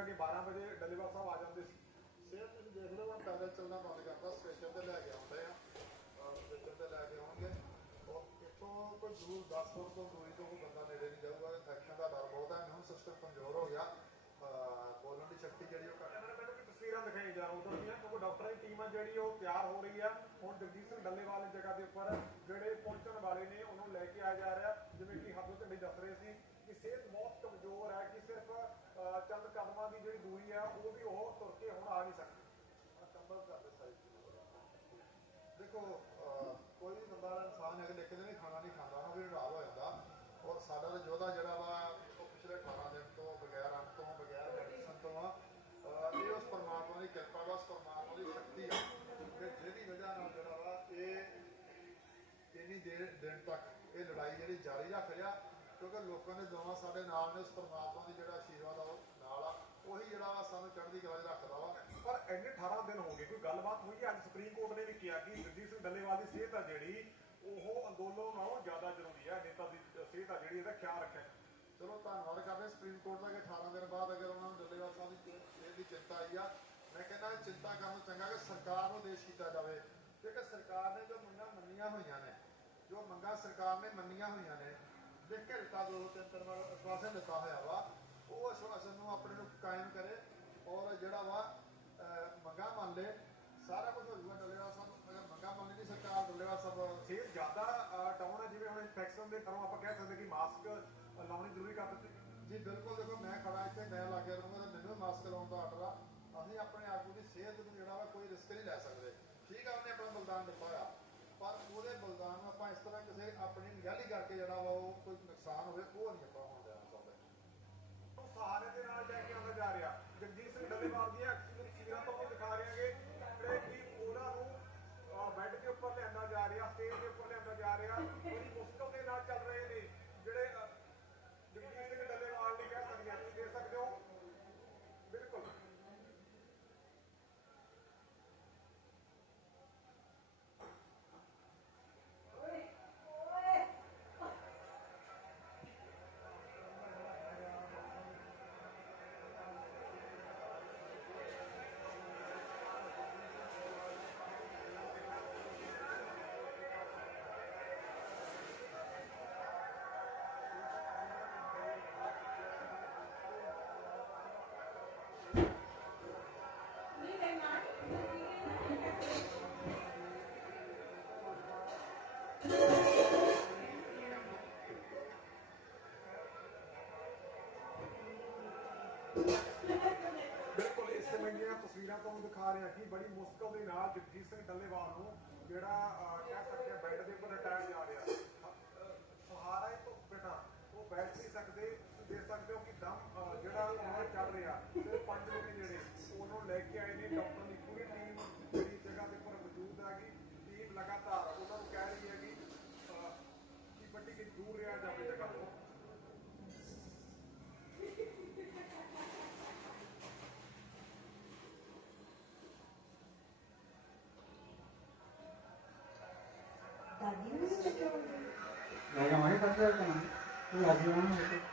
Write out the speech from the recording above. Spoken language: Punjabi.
ਸੀਗਾ ਕਿ 12 ਵਜੇ ਡੱਲੇਵਾਲ ਸਾਹਿਬ ਆ ਜਾਂਦੇ ਸੀ ਸਿਹਤ ਤੁਸੀਂ ਦੇਖ ਲਓ ਮੈਂ ਪੈਦਲ ਚੱਲਣਾ ਬੰਦ ਕਰਤਾ ਸਟੇਸ਼ਨ ਤੇ ਲੈ ਕੇ ਆਉਂਦੇ ਆ ਅਹ ਸਟੇਸ਼ਨ ਤੇ ਲੈ ਕੇ ਆਉਣਗੇ ਉਹ ਇੱਥੋਂ ਕੋਈ ਦੂਰ 10 ਫੁੱਟ ਤੋਂ ਦੂਰੀ ਤੋਂ ਕੋਈ ਬੰਦਾ ਨੇੜੇ ਨਹੀਂ ਜਾਊਗਾ ਇਨਫੈਕਸ਼ਨ ਦਾ ਡਰ ਬਹੁਤ ਹੈ ਇਮਿਊਨ ਸਿਸਟਮ ਕਮਜ਼ੋਰ ਹੋ ਗਿਆ ਅਹ ਬੋਲਣ ਦੀ ਸ਼ਕਤੀ ਜਿਹੜੀ ਉਹ ਘੱਟ ਇਹਨਾਂ ਨੇ ਮੈਨੂੰ ਵੀ ਤਸਵੀਰਾਂ ਦਿਖਾਈ ਜਾ ਰਹੀਆਂ ਦੀਆਂ ਕਿਉਂਕਿ ਡਾਕਟਰਾਂ ਦੀ ਟੀਮ ਆ ਜਿਹੜੀ ਉਹ ਤਿਆਰ ਹੋ ਰਹੀ ਆ ਹੁਣ ਜਗਜੀਤ ਸਿੰਘ ਡੱਲੇਵਾਲ ਦੀ ਜਗ੍ਹਾ ਦੇ ਉੱਪਰ ਜਿਹੜੇ ਪਹੁੰਚਣ ਵਾਲੇ ਨੇ ਉਹਨੂੰ ਲੈ ਕੇ ਆਇਆ ਜਾ ਰਿਹਾ ਜਿਵੇਂ ਕਿ ਹੱਥੋਂ ਝੰਡੀ ਦੱਸ ਰਹੇ ਸੀ ਕਿ ਸਿਹਤ ਬਹੁਤ ਕਮਜ਼ੋਰ ਹੈ ਕਿ ਸਿਰਫ ਅਹ, ਚੰਦ ਕਦਮਾਂ ਦੀ ਆ, ਉਹ ਵੀ ਉਹ ਤੁਰ ਕੇ ਹੁਣ ਆ ਨਹੀਂ ਸਕਦੇ। ਕੰਬਲ ਕਰਦੇ ਸਾਈਜ਼ ਦੇਖੋ ਕੋਈ ਵੀ ਬੰਦਾ ਇਨਸਾਨ ਹੈ ਕਿ ਲੇਕਿਨ ਨਹੀਂ ਖਾਣਾ ਨਹੀਂ ਖਾਂਦਾ ਉਹ ਵੀ ਨਾਰਾਜ਼ ਹੋ ਜਾਂਦਾ। ਔਰ ਸਾਡਾ ਤਾਂ ਯੋਧਾ ਜਿਹੜਾ ਵਾ, ਉਹ ਪਿਛਲੇ 18 ਦਿਨ ਤੋਂ ਬਗੈਰ ਅੰਨ ਤੋਂ ਬਗੈਰ ਮੈਡੀਸਨ ਤੋਂ ਆ ਇਹ ਉਸ ਪਰਮਾਤਮਾ ਦੀ ਕਿਰਪਾ ਵਾ, ਉਸ ਪਰਮਾਤਮਾ ਦੀ ਸ਼ਕਤੀ ਆ। ਕਿ ਜਿਹਦੀ ਵਜ੍ਹਾ ਨਾਲ ਜਿਹੜਾ ਵਾ, ਇਹ ਇੰਨੀ ਦੇਰ, ਦਿਨ ਤੱਕ ਇਹ ਲੜਾਈ ਜਿਹੜੀ ਜਾਰੀ ਰੱਖ ਰਿਹਾ, ਕਿਉਂਕਿ ਲੋਕਾਂ ਦੇ ਦੁਆਵਾਂ ਸਾਡੇ ਨਾਲ ਨੇ, ਉਸ ਪਰਮਾਤਮਾ ਦੀ ਜਿਹੜਾ ਆਸ਼ੀਰਵਾਦ ਆ, ਉਹ ਨਾਲ ਆ। ਉਹੀ ਜਿਹੜਾ ਵਾ ਸਾਨੂੰ ਚੜ੍ਹਦੀ ਕਲਾ 'ਚ ਰੱਖਦਾ ਵਾ। ਪਰ ਇੰਨੇ 18 ਦਿਨ ਹੋ ਗਏ, ਕੋਈ ਗੱਲਬਾਤ ਹੋਈ ਹੈ ਅੱਜ ਸੁਪਰੀਮ ਕੋਰਟ ਨੇ ਵੀ ਕਿਹਾ ਕਿ ਜਗਜੀਤ ਸਿੰਘ ਡੱਲੇਵਾਲ ਦੀ ਸਿਹਤ ਆ ਜਿਹੜੀ, ਉਹ ਅੰਦੋਲਨ ਨਾਲੋਂ ਜ਼ਿਆਦਾ ਜ਼ਰੂਰੀ ਹੈ ਨੇਤਾ ਦੀ ਸਿਹਤ ਆ ਜਿਹੜੀ, ਇਹਦਾ ਖਿਆਲ ਰੱਖਿਆ। ਚਲੋ, ਧੰਨਵਾਦ ਕਰਦੇ ਸੁਪਰੀਮ ਕੋਰਟ ਦਾ ਕਿ 18 ਦਿਨ ਬਾਅਦ ਅਗਰ ਉਹਨਾਂ ਨੂੰ ਡੱਲੇਵਾਲ ਸਾਹਿਬ ਦੀ ਸਿਹਤ ਦੀ ਚਿੰਤਾ ਆਈ ਆ, ਮੈਂ ਕਹਿੰਦਾ ਚਿੰਤਾ ਕਰਨ ਚੰਗਾ ਕਿ ਸਰਕਾਰ ਨੂੰ ਦੇਸ਼ ਕੀਤਾ ਜਾਵੇ। ਕਿਉਂਕਿ ਸਰਕਾਰ ਨੇ ਜੋ ਮੰਗਾਂ ਮੰਨੀਆਂ ਹੋਈਆਂ ਨੇ, ਜੋ ਮੰਗਾਂ ਸਰਕਾਰ ਨੇ ਮੰਨੀਆਂ ਹੋਈਆਂ ਨੇ ਦੇਖ ਕੇ ਦਿੱਤਾ ਦੋ ਤਿੰਨ ਤਿੰਨ ਵਾਰ ਅਸ਼ਵਾਸਨ ਦਿੱਤਾ ਹੋਇਆ ਵਾ। ਉਹ ਅਸ਼ਵਾਸਨ ਨੂੰ ਆਪਣੇ ਨੂੰ ਕਾਇਮ ਕਰੇ ਔਰ ਜਿਹੜਾ ਵਾ ਅਹ, ਮੰਗਾਂ ਮੰਨ ਲੇ ਸਾਰਾ ਕੁਝ ਹੋ ਜੂਗਾ ਡੱਲੇਵਾਲ ਸਾਹਿਬ ਅਗਰ ਮੰਗਾਂ ਮੰਨ ਲਈ ਸਰਕਾਰ ਡੱਲੇਵਾਲ ਸਾਹਿਬ ਸਿਹਤ ਜ਼ਿਆਦਾ ਡਾਊਨ ਹੈ ਜਿਵੇਂ ਹੁਣ ਇਨਫੈਕਸ਼ਨ ਦੇ ਕਾਰਨ ਆਪਾਂ ਕਹਿ ਸਕਦੇ ਕਿ ਮਾਸਕ ਲਾਉਣੀ ਜ਼ਰੂਰੀ ਕਰ ਦਿੱਤੀ। ਜੀ ਬਿਲਕੁਲ ਦੇਖੋ ਮੈਂ ਖੜਾ ਇੱਥੇ ਮੈਂ ਲੱਗੇ ਰਹੂੰਗਾ ਤੇ ਮੈਨੂੰ ਮਾਸਕ ਲਾਉਣ ਦਾ ਆਰਡਰ ਆ। ਅਸੀਂ ਆਪਣੇ ਆਗੂ ਦੀ ਸਿਹਤ ਨੂੰ ਜਿਹੜਾ ਵਾ ਕੋਈ ਰਿਸਕ ਨਹੀਂ ਲੈ ਸਕਦੇ। ਠੀਕ ਆ ਉਹਨੇ ਆਪਣਾ ਬਲਦਾਨ ਦਿੱਤਾ ਹੋਇਆ ਪਰ ਉਹਦੇ ਬਲਦਾਨ ਨੂੰ ਆਪਾਂ ਇਸ ਤਰ੍ਹਾਂ ਕਿਸੇ ਆਪਣੀ ਨਿਗਾਲੀ ਕਰਕੇ ਜਿਹੜਾ ਵਾ ਉਹ ਕੋਈ ਨੁਕਸਾਨ ਹੋਵੇ ਉਹ ਨਹੀਂ ਆਪਾਂ ਉਹ ਸਹਾਰੇ ਦੇ ਨਾਲ ਲੈ ਕੇ ਤਸਵੀਰਾਂ ਤੁਹਾਨੂੰ ਦਿਖਾ ਰਹੇ ਕਿ ਬੜੀ ਮੁਸ਼ਕਲ ਦੇ ਨਾਲ ਜਗਜੀਤ ਸਿੰਘ ਡੱਲੇਵਾਲ ਨੂੰ ਜਿਹੜਾ ਕਹਿ ਸਕਦੇ ਆ ਬੈੱਡ ਦੇ ਉੱਪਰ ਲਟਾਇਆ ਜਾ ਰਿਹਾ। ਸਹਾਰਾ ਤੋਂ ਬਿਨਾਂ ਉਹ ਬੈਠ ਨਹੀਂ ਸਕਦੇ ਤੁਸੀਂ ਦੇਖ ਸਕਦੇ ਹੋ ਕਿ ਦਮ ਜਿਹੜਾ ਉਹਨਾਂ ਚੱਲ ਰਿਹਾ ਸਿਰਫ ਪੰਜ ਲੋਕ ਜਿਹੜੇ, ਉਹਨੂੰ ਲੈ ਕੇ ਆਏ ਨੇ ਡਾਕਟਰ ਦੀ ਪੂਰੀ ਟੀਮ ਜਿਹੜੀ ਜਗ੍ਹਾ ਦੇ ਉੱਪਰ ਮੌਜੂਦ ਹੈਗੀ। ਟੀਮ ਲਗਾਤਾਰ ਉਹਨਾਂ ਨੂੰ ਕਹਿ ਰਹੀ ਹੈਗੀ ਕਿ ਵੱਡੀ ਕਿ ਦੂਰ ਰਿਹਾ ਜਾਵੇ। ਜਗ੍ਹਾ ਤੋਂ